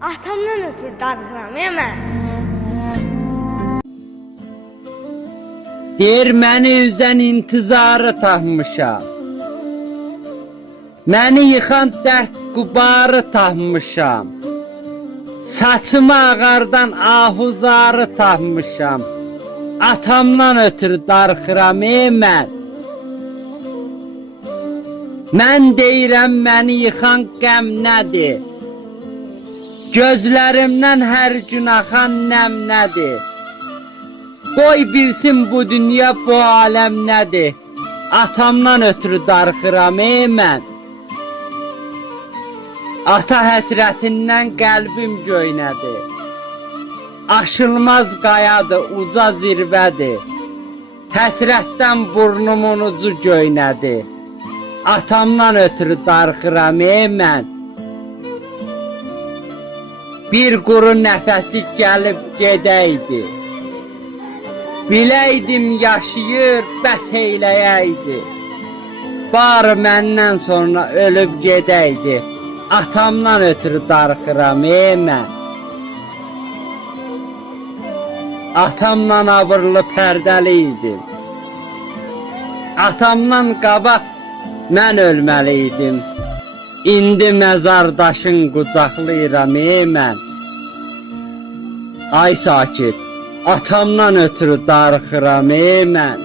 Atamdan ötürü darıxıram mən. Deyir məni üzən intizarı tapmışam. Məni yıxan dərd qubarı tapmışam. Saçımı ağardan ahuzarı tapmışam. Atamdan ötürü darıxıram mən. Mən deyirəm məni yıxan qəm nədir? Gözlərimdən hər gün axan nəm nədir? Qoy bilsin bu dünya, bu aləm nədir? Atamdan ötürü darıxıram mən. Ata həsrətindən qəlbim göynədir. Aşılmaz qayadır, uca zirvədir. Həsrətdən burnumun ucu göynədi. Atamdan ötürü darıxıram mən. Bir quru nəfəsi gəlib gedəydi. Biləydim yaşayır, bəs eyləyəydi. Barı məndən sonra ölüb gedəydi. Atamdan ötürü darıxıram mən. Atamdan abırlı pərdəli idim. Atamdan qabaq mən ölməli idim. İndi məzardaşın qucaqlayıram mən. Ay sakit, atamdan ötürü darıxıram mən.